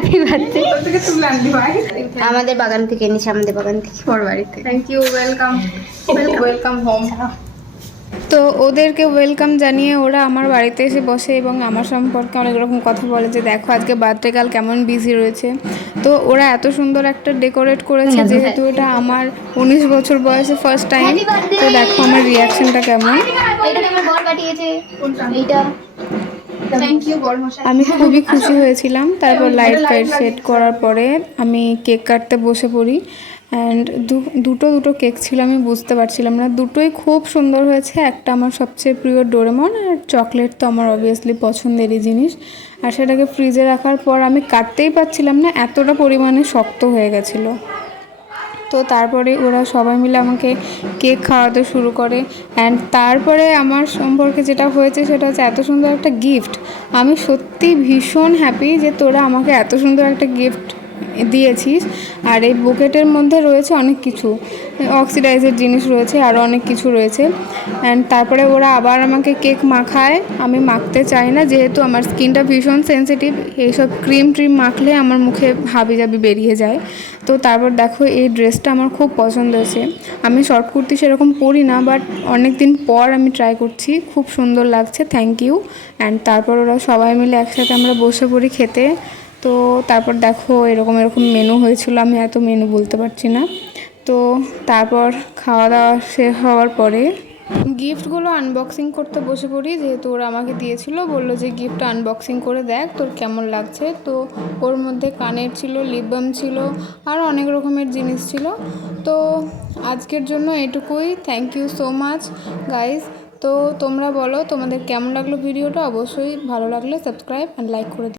Happy birthday. আমাদের বাগান থেকে এনেছি, আমাদের বাগান থেকে, ওর বাড়িতে। Thank you, welcome welcome home. তো ওদেরকে ওয়েলকাম জানিয়ে ওরা আমার বাড়িতে এসে বসে এবং আমার সম্পর্কে অনেক রকম কথা বলে যে দেখো আজকে বার্থডে গার্ল কেমন বিজি রয়েছে। তো ওরা এত সুন্দর একটা ডেকোরেট করেছে, যেহেতু এটা আমার 19 বছর বয়সে ফার্স্ট টাইম। তো দেখো আমার রিয়াকশনটা কেমন। আমি খুবই খুশি হয়েছিলাম। তারপর লাইট ফাইট সেট করার পরে আমি কেক কাটতে বসে পড়ি। অ্যান্ড দুটো কেক ছিল, আমি বুঝতে পারছিলাম না, দুটোই খুব সুন্দর হয়েছে। একটা আমার সবচেয়ে প্রিয় ডোরেমন, আর চকলেট তো আমার অবভিয়াসলি পছন্দেরই জিনিস। আর সেটাকে ফ্রিজে রাখার পর আমি কাটতেই পারছিলাম না, এতটা পরিমাণে শক্ত হয়ে গেছিলো। তো তারপরে ওরা সবাই মিলে আমাকে কেক খাওয়াতে শুরু করে। অ্যান্ড তারপরে আমার সম্পর্কে যেটা হয়েছে সেটা হচ্ছে এত সুন্দর একটা গিফট। আমি সত্যি ভীষণ হ্যাপি যে তোরা আমাকে এত সুন্দর একটা গিফট দিয়েছিস। আর এই বুকেটের মধ্যে রয়েছে অনেক কিছু অক্সিডাইজের জিনিস রয়েছে, আরও অনেক কিছু রয়েছে। অ্যান্ড তারপরে ওরা আবার আমাকে কেক মাখায়। আমি মাখতে চাই না, যেহেতু আমার স্কিনটা ভীষণ সেন্সিটিভ, এইসব ক্রিম মাখলে আমার মুখে হাবিজাবি বেরিয়ে যায়। তো তারপর দেখো এই ড্রেসটা আমার খুব পছন্দ হয়েছে। আমি শর্ট কুর্তি সেরকম পরি না, বাট অনেক দিন পর আমি ট্রাই করছি, খুব সুন্দর লাগছে, থ্যাংক ইউ। অ্যান্ড তারপর ওরা সবাই মিলে একসাথে আমরা বসে পড়ি খেতে। তো তারপর দেখো এরকম মেনু হয়েছিল, আমি এত মেনু বলতে পারছি না। তো তারপর খাওয়া দাওয়া শেষ হওয়ার পরে গিফটগুলো আনবক্সিং করতে বসে পড়ি, যেহেতু ওরা আমাকে দিয়েছিল, বললো যে গিফট আনবক্সিং করে দেখ তোর কেমন লাগছে। তো ওর মধ্যে কানের ছিল, লিপ বাম ছিল, আর অনেক রকমের জিনিস ছিল। তো আজকের জন্য এটুকুই। Thank you so much guys. তো তোমরা বলো তোমাদের কেমন লাগলো ভিডিওটা, অবশ্যই ভালো লাগলে সাবস্ক্রাইব অ্যান্ড লাইক করে দিও।